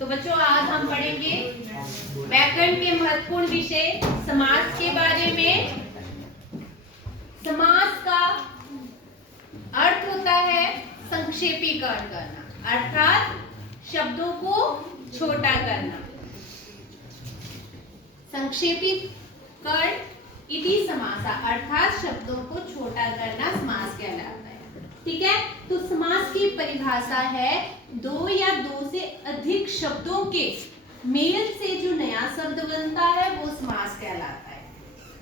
तो बच्चों आज हम पढ़ेंगे व्याकरण के महत्वपूर्ण विषय समास के बारे में। समास का अर्थ होता है संक्षेपीकरण करना, अर्थात शब्दों को छोटा करना। संक्षेपीकरण इति समासा, अर्थात शब्दों को छोटा करना समास कहलाता है। ठीक है, तो समास की परिभाषा है दो या दो से अधिक शब्दों के मेल से जो नया शब्द बनता है वो समास कहलाता है।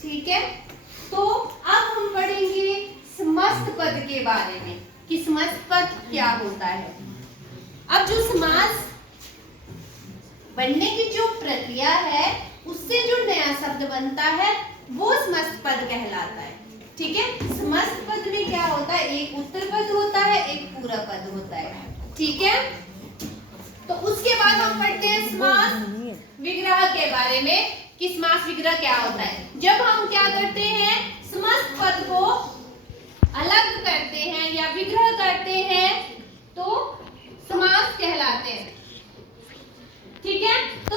ठीक है, तो अब हम पढ़ेंगे समस्त पद के बारे में कि समस्त पद क्या होता है। अब जो समास बनने की जो प्रक्रिया है उससे जो नया शब्द बनता है वो समस्त पद कहलाता है। ठीक है, समस्त पद में क्या होता है, एक उत्तर पद होता है, एक पूरक पद होता है। ठीक है, तो उसके बाद हम पढ़ते हैं समास विग्रह के बारे में कि समास विग्रह क्या होता है। जब हम क्या करते हैं, समस्त पद को अलग करते हैं या विग्रह करते हैं तो समास कहलाते हैं। ठीक है, तो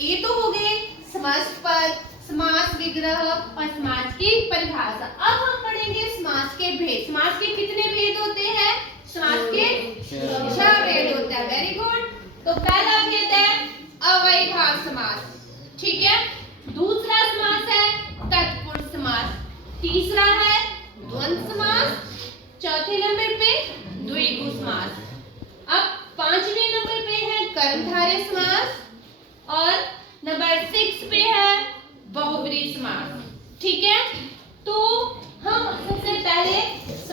ये तो हो गए समस्त पद, समास विग्रह और समास की परिभाषा। अब हम पढ़ेंगे समास के भेद। समास के कितने भेद होते हैं? समास के 6 भेद होते हैं। Very good. तो पहला भेद है अव्ययीभाव समास। ठीक है, दूसरा समास है तत्पुरुष समास, तीसरा है द्वंद्व समास, चौथे नंबर पे द्विगु समास। अब पांचवें नंबर पे है कर्मधारय समास और नंबर 6 पे है बहुब्रीहि समास। ठीक है, तो हम सबसे पहले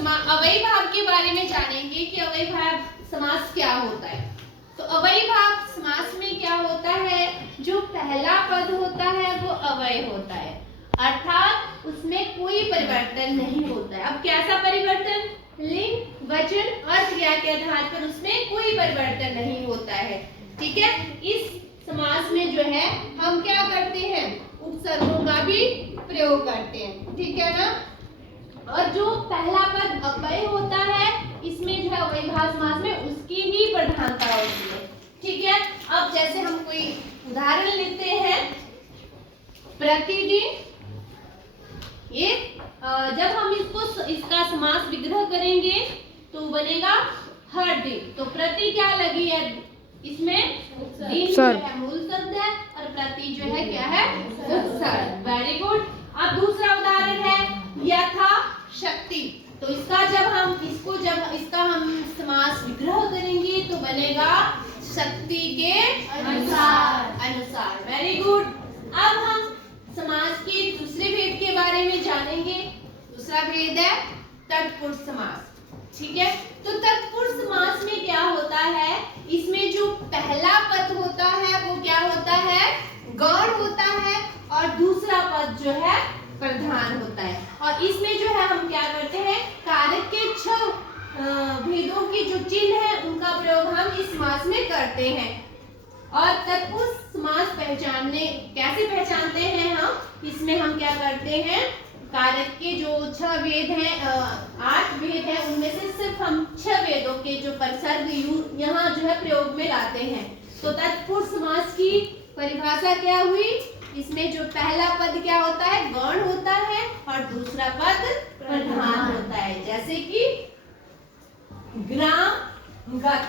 अव्ययीभाव के बारे में जानेंगे कि अव्ययीभाव समास क्या होता है। तो अव्ययीभाव समास में क्या होता है, जो पहला पद होता है वो अव्यय होता है, अर्थात उसमें कोई परिवर्तन नहीं होता है। अब कैसा परिवर्तन? लिंग, वचन, अर्थ, क्रिया के आधार पर उसमें कोई परिवर्तन नहीं होता है। ठीक है, इस समास में जो है हम क्या करते हैं, उपसर्गों का भी प्रयोग करते हैं। ठीक है ना, और जो पहला पद अव्यय होता है इसमें जो है अव्ययीभाव समास में उसकी ही प्रधानता होती है। ठीक है, अब जैसे हम कोई उदाहरण लेते हैं, प्रतिदिन, ये जब हम इसका समास विग्रह करेंगे तो बनेगा हर दिन। तो प्रति क्या लगी है इसमें? दिन जो है मूल शब्द है और प्रति जो है क्या है? उपसर्ग। Very good. अब दूसरा उदाहरण है यथा शक्ति। तो इसका जब इसका हम समास विग्रह करेंगे तो बनेगा शक्ति के अनुसार। Very good. अब हम समास के दूसरे भेद के बारे में जानेंगे। दूसरा भेद है तत्पुरुष समास। ठीक है, तो तत्पुरुष समास में क्या होता है, इसमें जो पहला पद होता है वो क्या होता है? गौण होता है और दूसरा पद जो है प्रधान होता है। और इसमें जो है हम क्या करते हैं, कारक के 6 भेदों की जो चिन्ह है उनका प्रयोग हम इस समास में करते हैं। और तत्पुरुष समास कैसे पहचानते हैं हम? इसमें हम क्या करते हैं, कारक के जो 6 भेद हैं, 8 भेद हैं, उनमें से सिर्फ हम 6 भेदों के जो प्रसर्ग यहाँ जो है प्रयोग में लाते हैं। तो तत्पुरुष समास की परिभाषा क्या हुई? इसमें जो पहला पद क्या होता है? गौण होता है और दूसरा पद प्रधान होता है, जैसे कि ग्राम, गत।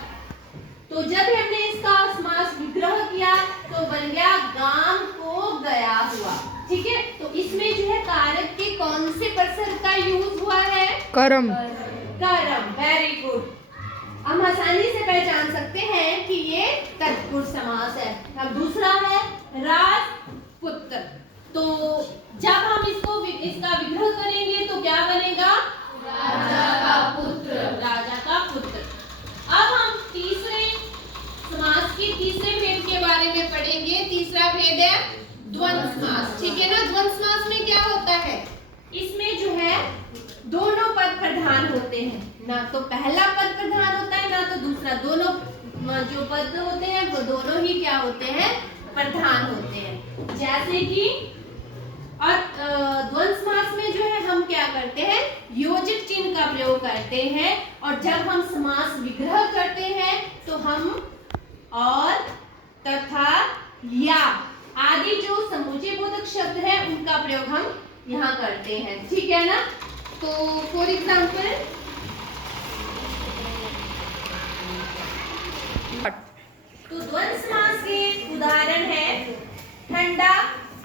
तो जब हमने इसका समास विग्रह किया तो बन गया गाम को गया हुआ। ठीक है, तो इसमें जो है कारक के कौन से प्रसर्ग का यूज हुआ है? कर्म। Very good. हम आसानी से पहचान सकते हैं कि ये तत्पुरुष समास है। अब दूसरा है राजपुत्र। तो जब हम इसका विग्रह करेंगे तो क्या बनेगा? राजा का पुत्र। अब हम तीसरे समास के तीसरे भेद के बारे में पढ़ेंगे। तीसरा भेद है द्वंद्व समास। ठीक है ना, द्वंद्व समास में क्या होता है, इसमें जो है दोनों पद प्रधान होते हैं, ना तो पहला पद प्रधान होता है ना तो दूसरा। दोनों जो पद होते हैं वो दोनों ही क्या होते हैं? प्रधान होते हैं। जैसे कि और द्वंद्व समास में जो है हम क्या करते हैं, योजित चिन्ह का प्रयोग करते हैं। और जब हम समास विग्रह करते हैं तो हम और तथा या आदि जो समुच्चय बोधक शब्द है उनका प्रयोग हम यहाँ करते हैं, ठीक है ना। तो फॉर एग्जाम्पल तो द्वंद्व समास के उदाहरण है ठंडा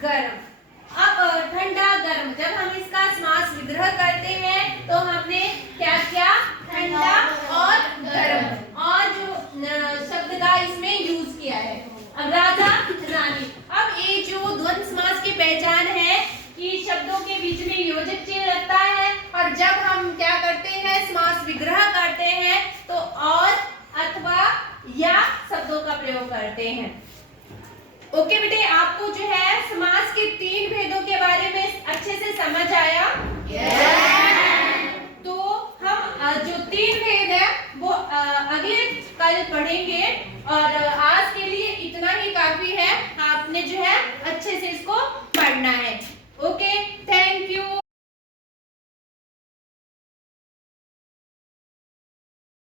गर्म। अब ठंडा गर्म जब हम इसका समास विग्रह करते हैं तो हमने क्या किया, ठंडा और गर्म और जो शब्द का इसमें यूज किया है। अब राजा रानी, अब ये जो द्वंद्व समास की पहचान है कि शब्दों के बीच में योजक चिन्ह लगता है और जब हम क्या करते हैं समास विग्रह करते हैं तो और अथवा या शब्दों का प्रयोग करते हैं। ओके बेटे, आपको जो है समास के 3 भेदों के बारे में अच्छे से समझ आया? तो हम जो 3 भेद है वो अगले कल पढ़ेंगे और आज